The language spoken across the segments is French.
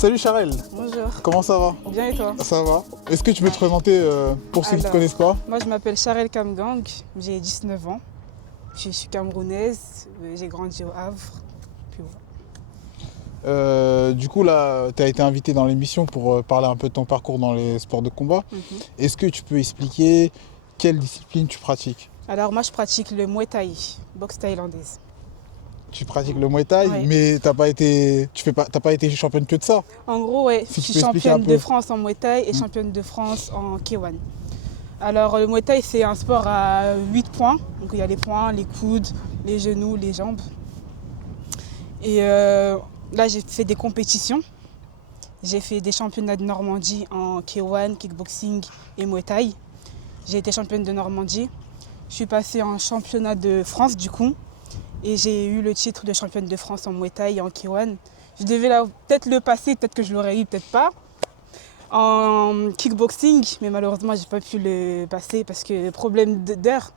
Salut Charel, Bonjour. comment ça va? Bien et toi? Ça va. Est-ce que tu peux te présenter pour ceux qui ne te connaissent pas? Moi je m'appelle Charel Kamgang, j'ai 19 ans. Je suis camerounaise, j'ai grandi au Havre. Puis voilà. Du coup là, tu as été invité dans l'émission pour parler un peu de ton parcours dans les sports de combat. Est-ce que tu peux expliquer quelle discipline tu pratiques? Alors moi je pratique le Muay Thai, boxe thaïlandaise. Tu pratiques le Muay Thai, Ouais. mais t'as pas été championne que de ça. En gros, ouais, Si je tu suis peux expliquer un championne peu. de France en Muay Thai et championne de France en K1. Alors le Muay Thai c'est un sport à 8 points. Donc il y a les poings, les coudes, les genoux, les jambes. Et là j'ai fait des compétitions. J'ai fait des championnats de Normandie en K1, kickboxing et Muay Thai. J'ai été championne de Normandie. Je suis passée en championnat de France du coup. Et j'ai eu le titre de championne de France en Muay Thai et en K1. Je devais peut-être le passer, peut-être que je l'aurais eu, peut-être pas. En kickboxing, mais malheureusement, j'ai pas pu le passer parce que problème d'heure.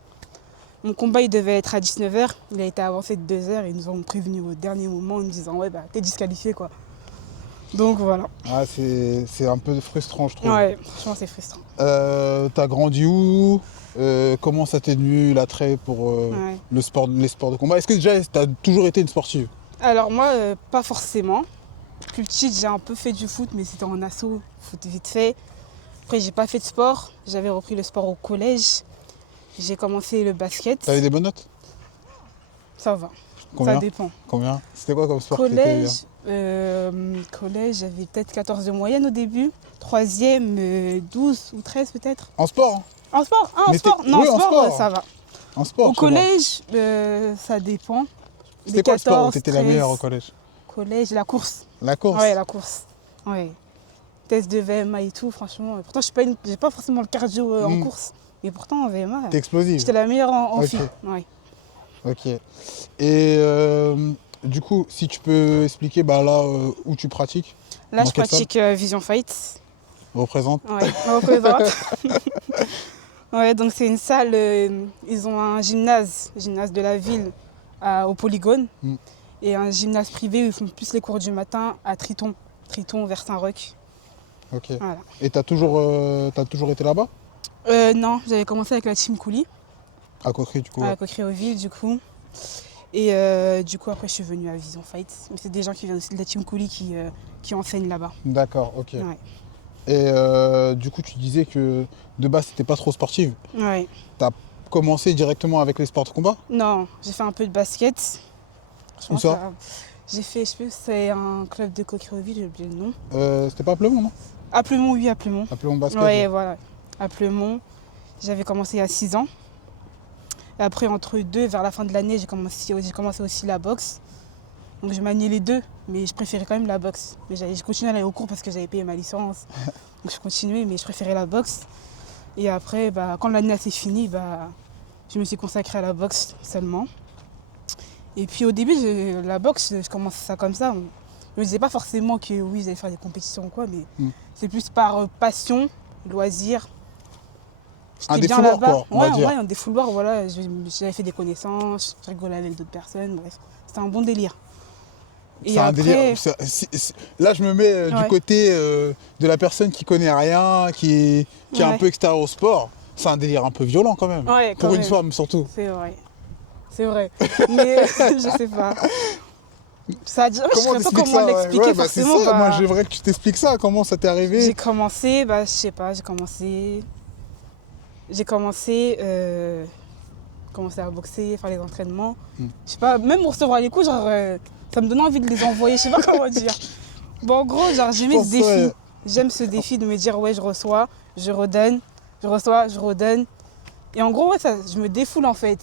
Mon combat, il devait être à 19h. Il a été avancé de 2 heures et ils nous ont prévenu au dernier moment en nous disant « Ouais, bah, t'es disqualifié, quoi. » Donc voilà. Ah, c'est un peu frustrant, je trouve. Ouais, franchement, c'est frustrant. T'as grandi où? Comment ça t'est venu l'attrait pour Ouais. les sports de combat? Est-ce que déjà t'as toujours été une sportive? Alors moi, pas forcément. Plus petite, j'ai un peu fait du foot, mais c'était en assaut, foot vite fait. Après, j'ai pas fait de sport. J'avais repris le sport au collège. J'ai commencé le basket. T'avais des bonnes notes? Ça va. Combien? Ça dépend. Combien? C'était quoi comme sport qui était bien? Collège, j'avais peut-être 14 de moyenne au début. Troisième, 12 ou 13 peut-être. En sport, hein? En sport? Ah, en Mais sport? Non, oui, en en sport, sport. ça va. En sport, Au je sais pas. collège, ça dépend. C'était Les quoi le sport où 14, t'étais la 13. meilleure au collège? Collège, la course. La course? Ouais, la course. Ouais. Test de VMA et tout, franchement. Pourtant, j'ai pas forcément le cardio en course. Mais pourtant, en VMA, T'es explosive? j'étais la meilleure en Ok. fille. Ouais. Ok. Et du coup, si tu peux expliquer là où tu pratiques, Là, dans je quelle salle? pratique Vision Fight. Représente. Ouais, on représente. Ouais, donc c'est une salle, ils ont un gymnase de la ville au Polygone. Et un gymnase privé où ils font plus les cours du matin à Triton vers Saint-Roch. Ok. Voilà. Et t'as toujours été là-bas? Non, j'avais commencé avec la team Couli, À Coquery, du coup. à Ouais. Coquery-aux-Villes du coup. Et du coup après je suis venue à Vision Fight. Mais c'est des gens qui viennent aussi de la team Couli qui enseignent là-bas. D'accord, ok. Ouais. Et du coup, tu disais que de base, t'étais pas trop sportive. Ouais. T'as commencé directement avec les sports de combat? Non, j'ai fait un peu de basket. Où ça? J'ai fait, je sais plus, c'est un club de Coquery-aux-Villes, j'ai oublié le nom. C'était pas à Pleumont, non? À Pleumont, oui, à Pleumont. À Pleumont Basket. Ouais, Ouais. voilà. À Pleumont, j'avais commencé à 6 ans. Et après, entre deux, vers la fin de l'année, j'ai commencé aussi la boxe. Donc je maniais les deux, mais je préférais quand même la boxe. Mais j'ai continué à aller au cours parce que j'avais payé ma licence. Donc je continuais, mais je préférais la boxe. Et après, quand l'année s'est finie, je me suis consacrée à la boxe seulement. Et puis au début, la boxe, je commençais ça comme ça. Je me disais pas forcément que oui, j'allais faire des compétitions ou quoi, mais c'est plus par passion, loisir. Un J'étais bien défouloir, là-bas. quoi, on va dire. Ouais, un défouloir, voilà. J'avais fait des connaissances, je rigolais avec d'autres personnes, bref. C'était un bon délire. Et C'est un après, délire. Là, je me mets du Ouais. côté de la personne qui connaît rien, qui est un Ouais. peu extérieur au sport. C'est un délire un peu violent quand même. Ouais, Pour quand une même. femme surtout. C'est vrai. C'est vrai. Mais je sais pas. Ça, je Comment sais pas t'expliques comment ça? l'expliquer C'est forcément. ça. Moi, j'aimerais que tu t'expliques ça. Comment ça t'est arrivé? J'ai commencé, je sais pas, j'ai commencé à boxer, faire les entraînements. Je sais pas, même pour recevoir les coups, genre, ça me donnait envie de les envoyer, je sais pas comment dire. Bon, en gros, genre, j'aimais pense, ce défi. ouais. J'aime ce défi de me dire, ouais, je reçois, je redonne, je reçois, je redonne. Et en gros, ouais, je me défoule en fait.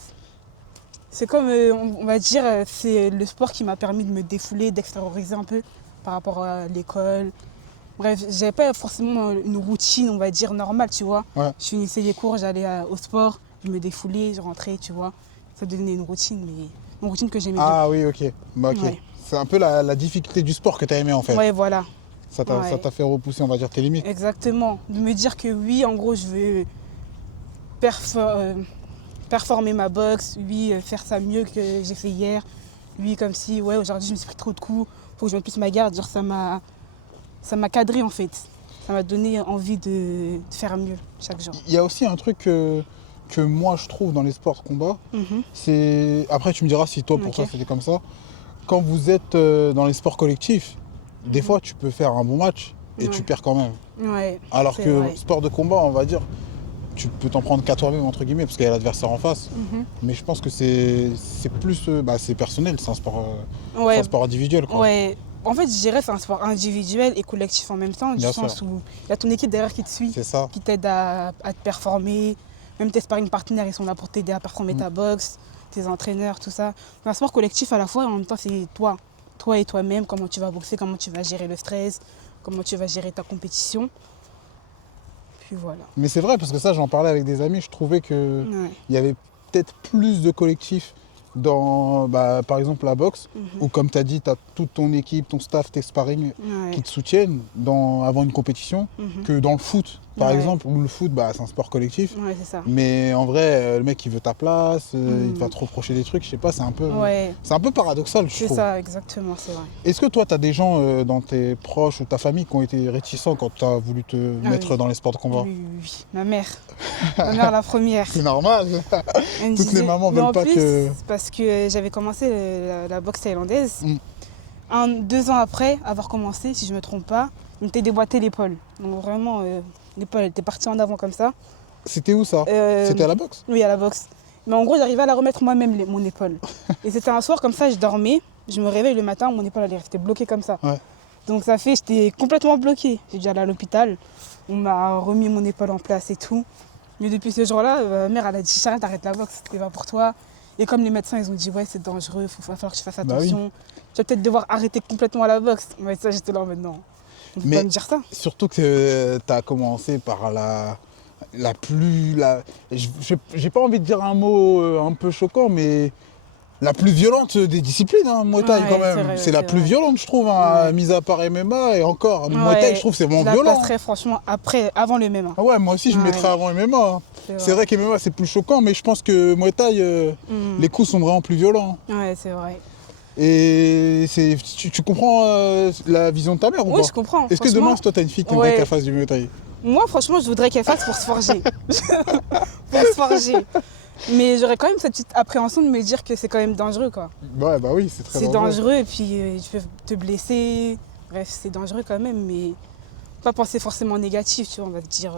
C'est comme, on va dire, c'est le sport qui m'a permis de me défouler, d'extérioriser un peu par rapport à l'école. Bref, j'avais pas forcément une routine, on va dire, normale, tu vois. Ouais. Je finissais les cours, j'allais au sport, je me défoulais, je rentrais, tu vois. Ça devenait une routine, mais une routine que j'aimais bien. Ah oui, ok. Ok. Ouais. C'est un peu la difficulté du sport que tu as aimé en fait. Ouais, voilà. Ça t'a fait repousser, on va dire, tes limites. Exactement. De me dire que oui, en gros, je veux performer ma boxe, oui, faire ça mieux que j'ai fait hier. Oui, comme si, ouais, aujourd'hui, je me suis pris trop de coups, faut que je mette plus ma garde. Genre, ça m'a ça m'a cadré en fait. Ça m'a donné envie de faire mieux chaque jour. Il y a aussi un truc que moi je trouve dans les sports de combat, c'est... Après tu me diras si toi pour toi c'était comme ça. Quand vous êtes dans les sports collectifs, des fois tu peux faire un bon match et tu perds quand même. Ouais, Alors c'est que vrai. sport de combat, on va dire, tu peux t'en prendre qu'à toi-même entre guillemets parce qu'il y a l'adversaire en face. Mais je pense que c'est plus... c'est personnel, c'est un Ouais, sport individuel quoi. ouais. En fait, je dirais que c'est un sport individuel et collectif en même temps, du Bien sens sûr. où il y a ton équipe derrière qui te suit, C'est ça. qui t'aide à te performer. Même tes sparring partenaires, ils sont là pour t'aider à performer ta boxe, tes entraîneurs, tout ça. C'est un sport collectif à la fois et en même temps, c'est toi. Toi et toi-même, comment tu vas boxer, comment tu vas gérer le stress, comment tu vas gérer ta compétition. Puis voilà. Mais c'est vrai, parce que ça, j'en parlais avec des amis, je trouvais qu'il Ouais. y avait peut-être plus de collectifs dans, par exemple, la boxe, où comme tu as dit, tu as toute ton équipe, ton staff, tes sparring Ouais. qui te soutiennent avant une compétition, que dans le foot, par Ouais. exemple, où le foot, c'est un sport collectif. Ouais, c'est ça. Mais en vrai, le mec, il veut ta place, il va te reprocher des trucs, je sais pas, c'est un peu paradoxal, je C'est trouve. ça, exactement, c'est vrai. Est-ce que toi, tu as des gens dans tes proches ou ta famille qui ont été réticents quand tu as voulu te mettre oui. dans les sports de combat? Oui, oui, oui. Ma mère. Ma mère, la première. C'est normal. Elle me Toutes les disait- mamans mais veulent en pas plus, que... parce que j'avais commencé la boxe thaïlandaise. 2 ans après avoir commencé, si je me trompe pas, il m'était déboîté l'épaule. Donc vraiment, l'épaule était partie en avant comme ça. C'était où ça? C'était à la boxe? Oui, à la boxe. Mais en gros, j'arrivais à la remettre moi-même, mon épaule. Et c'était un soir comme ça, je dormais. Je me réveille le matin, mon épaule elle est restée bloquée comme ça. Ouais. Donc ça fait, j'étais complètement bloquée. J'ai dû aller à l'hôpital. On m'a remis mon épaule en place et tout. Mais depuis ce jour-là, ma mère elle a dit Charlotte, arrête la boxe, c'est pas pour toi. Et comme les médecins ils ont dit ouais c'est dangereux, il va falloir que tu fasses attention. Tu vas peut-être devoir arrêter complètement la boxe. Mais ça j'étais là maintenant. On peut pas me dire ça. Surtout que tu as commencé par la plus... J'ai pas envie de dire un mot un peu choquant, mais la plus violente des disciplines, Muay Thai Ouais, quand c'est même. vrai, C'est la c'est plus vrai. violente, je trouve, mis à part MMA et encore. Muay Ouais, Thai, je trouve, c'est moins je la violent. placerais franchement avant le MMA. Ah ouais, moi aussi, je Ouais. mettrais avant MMA. C'est vrai qu'MMA, c'est plus choquant, mais je pense que Muay Thai, les coups sont vraiment plus violents. Ouais, c'est vrai. Et tu comprends la vision de ta mère ou Oui, pas? je comprends. Est-ce que Franchement, demain, si toi, t'as une fille, t'aimerais ouais. qu'elle fasse du Muay Thai? Moi, franchement, je voudrais qu'elle fasse pour se forger. Pour se forger. Mais j'aurais quand même cette petite appréhension de me dire que c'est quand même dangereux, quoi. Ouais, bah oui, c'est très C'est dangereux. dangereux et puis tu peux te blesser. Bref, c'est dangereux quand même, mais pas penser forcément négatif, tu vois. On va te dire,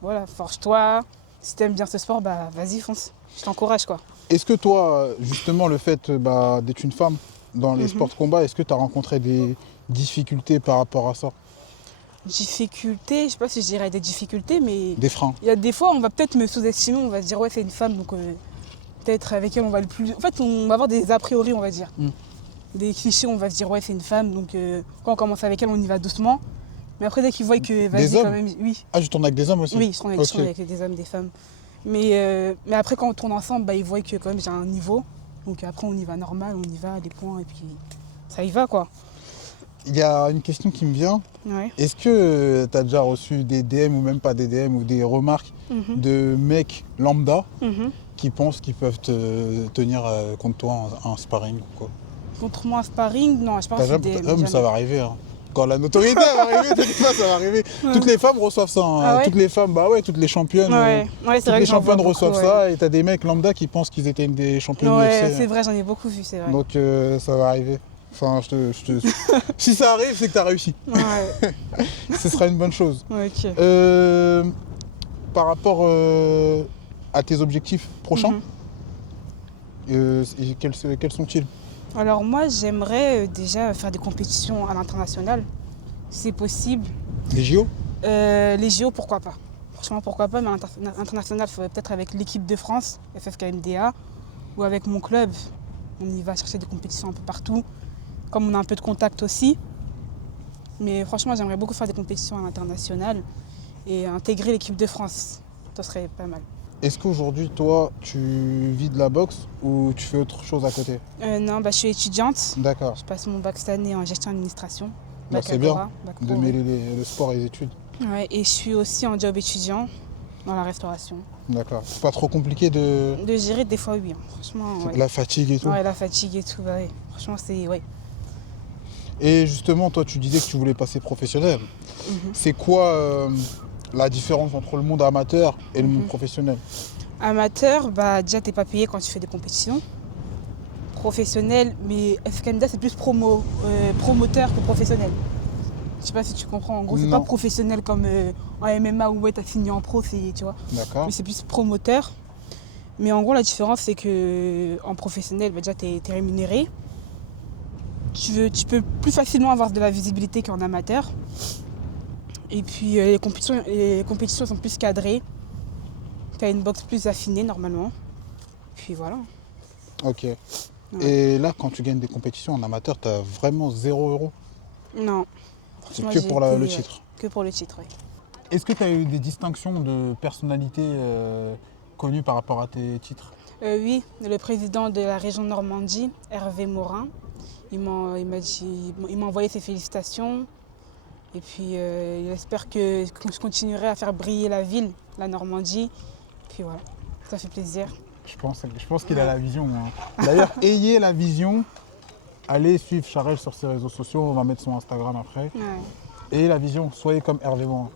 voilà, forge-toi. Si t'aimes bien ce sport, bah vas-y, fonce. Je t'encourage, quoi. Est-ce que toi, justement, le fait d'être une femme dans les sports de combat, est-ce que tu as rencontré des difficultés par rapport à ça? Difficultés, je sais pas si je dirais des difficultés, mais Des freins? il y a des fois, on va peut-être me sous-estimer, on va se dire, ouais, c'est une femme, donc peut-être avec elle, on va le plus... En fait, on va avoir des a priori, on va dire. Des clichés, on va se dire, ouais, c'est une femme, donc quand on commence avec elle, on y va doucement. Mais après, dès qu'ils voient que, vas-y, hommes quand même, oui. Ah, je tourne avec des hommes aussi? Oui, je tourne Ok. avec des hommes, des femmes. Mais après, quand on tourne ensemble, bah, ils voient que quand même j'ai un niveau. Donc après, on y va normal, on y va, les points, et puis ça y va, quoi. Il y a une question qui me vient. Ouais. Est-ce que tu as déjà reçu des DM ou même pas des DM ou des remarques de mecs lambda qui pensent qu'ils peuvent te tenir contre toi en sparring ou quoi? Contre moi, en sparring, non, je pense que c'est des... Ça va arriver. Quand la notoriété va arriver, toutes les fois, ça va arriver. Toutes les femmes reçoivent ça. Ah ouais? Toutes les femmes, toutes les championnes. Ouais, c'est Toutes vrai les que j'en vois championnes beaucoup, reçoivent ouais. ça et t'as des mecs lambda qui pensent qu'ils étaient des championnes Ouais, UFC. c'est vrai, j'en ai beaucoup vu, c'est vrai. Donc ça va arriver. Enfin, si ça arrive, c'est que t'as réussi. Ouais, Ce sera une bonne chose. ok. Par rapport à tes objectifs prochains, quels sont-ils? Alors moi, j'aimerais déjà faire des compétitions à l'international, si c'est possible. Les JO? Les JO, pourquoi pas. Franchement, pourquoi pas, mais à l'international, il faudrait peut-être avec l'équipe de France, FFKMDA, ou avec mon club. On y va chercher des compétitions un peu partout, comme on a un peu de contact aussi. Mais franchement, j'aimerais beaucoup faire des compétitions à l'international et intégrer l'équipe de France. Ça serait pas mal. Est-ce qu'aujourd'hui, toi, tu vis de la boxe ou tu fais autre chose à côté? Non, je suis étudiante. D'accord. Je passe mon bac cette année en gestion d'administration. Bah, c'est bien bac de pro, mêler le sport et les études. Ouais, et je suis aussi en job étudiant dans la restauration. D'accord. C'est pas trop compliqué de gérer, des fois, oui. Franchement, ouais. la fatigue et tout? Ouais, la fatigue et tout, bah, ouais. Franchement, c'est... Ouais. Et justement, toi, tu disais que tu voulais passer professionnel. C'est quoi la différence entre le monde amateur et le monde professionnel? Amateur, bah déjà t'es pas payé quand tu fais des compétitions. Professionnel, mais FKMDA c'est plus promoteur que professionnel. Je sais pas si tu comprends. En gros, c'est pas Non. professionnel comme en MMA où ouais, t'as signé en pro, tu vois. D'accord. Mais c'est plus promoteur. Mais en gros, la différence, c'est que en professionnel, bah, déjà, t'es rémunéré. Tu peux plus facilement avoir de la visibilité qu'en amateur. Et puis, les compétitions sont plus cadrées. T'as une boxe plus affinée, normalement. Puis voilà. Ok. Ouais. Et là, quand tu gagnes des compétitions en amateur, tu as vraiment 0 €. Non. C'est Franchement, que j'ai pour été, le titre. Que pour le titre, oui. Est-ce que tu as eu des distinctions de personnalité connues par rapport à tes titres? Oui, le président de la région Normandie, Hervé Morin, il m'a envoyé ses félicitations. Et puis il espère que je continuerai à faire briller la ville, la Normandie. Puis voilà, ça fait plaisir. Je pense qu'il a la vision. Hein. D'ailleurs, ayez la vision. Allez suivre Charel sur ses réseaux sociaux. On va mettre son Instagram après. Ouais. Ayez la vision. Soyez comme Hervé Morin.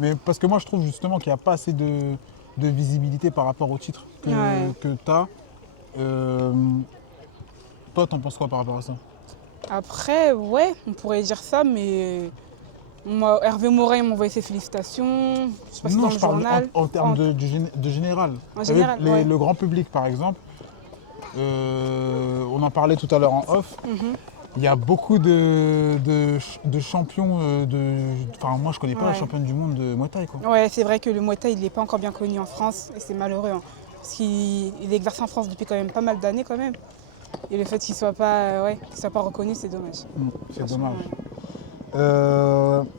Mais parce que moi, je trouve justement qu'il n'y a pas assez de visibilité par rapport au titre que tu as. Toi, t'en penses quoi par rapport à ça? Après, ouais, on pourrait dire ça, mais Hervé Morin m'a envoyé ses félicitations. Je sais pas si Non, dans je le parle journal. en termes de général. En Vous savez, général, ouais. le grand public, par exemple, on en parlait tout à l'heure en off. Il y a beaucoup de champions Enfin, moi, je connais pas la Ouais. championne du monde de Muay Thai, quoi. Ouais, c'est vrai que le Muay Thai, il n'est pas encore bien connu en France et c'est malheureux. Hein, parce qu'il exerce en France depuis quand même pas mal d'années quand même. Et le fait qu'il ne soit pas reconnu, c'est dommage. C'est dommage.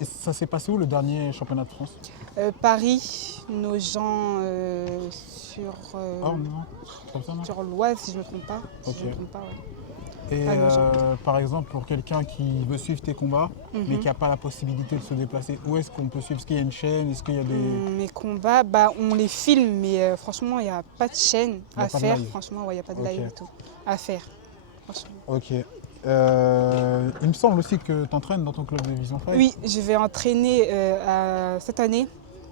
Et ça s'est passé où le dernier championnat de France? Paris, nos gens sur, Oh non, comme ça, non. sur l'Oise, si je ne me trompe pas. Si Ok. je me trompe pas, ouais. Et Nogent. par exemple, pour quelqu'un qui veut suivre tes combats, mais Mhm. qui n'a pas la possibilité de se déplacer, où est-ce qu'on peut suivre? Est-ce qu'il y a une chaîne? Est-ce qu'il y a des... Mes combats, bah, on les filme, mais franchement, il n'y a pas de chaîne Y a à pas de faire. live. Franchement, il n'y a pas de Ok. live et tout à faire. Franchement. Ok. Il me semble aussi que tu entraînes dans ton club de Vision Fight. Oui, je vais entraîner cette année,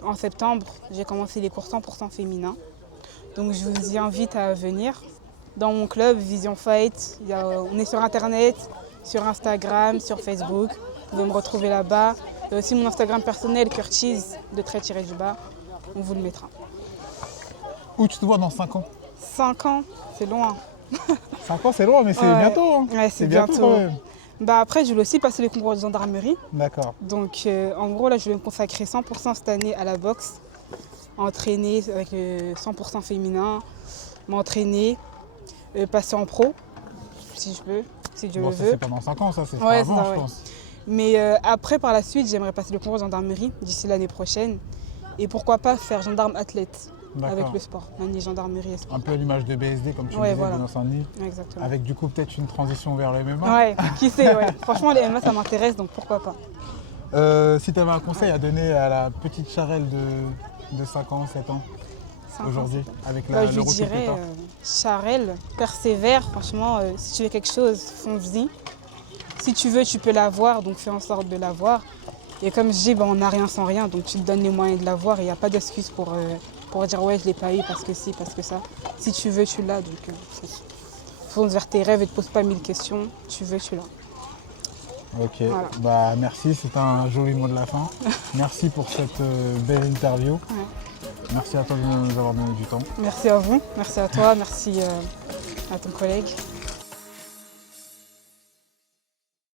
en septembre. J'ai commencé les cours 100% féminins. Donc je vous y invite à venir. Dans mon club, Vision Fight, on est sur Internet, sur Instagram, sur Facebook. Vous pouvez me retrouver là-bas. Il y a aussi mon Instagram personnel, Curtis, _, on vous le mettra. Où tu te vois dans 5 ans? 5 ans, c'est loin. 5 ans, c'est loin, mais c'est Ouais. bientôt. Hein. Ouais, c'est bientôt bientôt. quand même. Bah après, je vais aussi passer les concours de gendarmerie. D'accord. Donc en gros, là, je vais me consacrer 100% cette année à la boxe. Entraîner avec 100% féminin, m'entraîner, passer en pro, si je peux, si Dieu Bon, le ça, veut. c'est pendant 5 ans, ça, c'est Ouais, avant, c'est ça, je ouais. pense. Mais après, par la suite, j'aimerais passer le concours de gendarmerie d'ici l'année prochaine. Et pourquoi pas faire gendarme athlète avec D'accord. le sport, manie gendarmerie et sport. Un peu à l'image de BSD, comme tu Ouais, disais, voilà. Benoît Saint-Denis. Exactement. Avec du coup, peut-être une transition vers le MMA. Ouais, qui sait, ouais. Franchement, les MMA, ça m'intéresse, donc pourquoi pas. Si tu avais un conseil à donner à la petite Charel de 5 ans, 7 ans, 5 ans, aujourd'hui, avec Bah, je le lui recul que dirais, t'as. Charel, persévère, franchement, si tu veux quelque chose, fonce-y. Si tu veux, tu peux l'avoir, donc fais en sorte de l'avoir. Et comme je dis, bah, on n'a rien sans rien, donc tu te donnes les moyens de l'avoir et il n'y a pas d'excuse pour dire ouais, je ne l'ai pas eu parce que si, parce que ça. Si tu veux, tu l'as, donc fonce. Fonce vers tes rêves et ne te pose pas 1000 questions. Tu veux, tu l'as. Ok, Voilà. bah merci, c'est un joli mot de la fin. Merci pour cette belle interview. Ouais. Merci à toi de nous avoir donné du temps. Merci à vous, merci à toi, merci à ton collègue.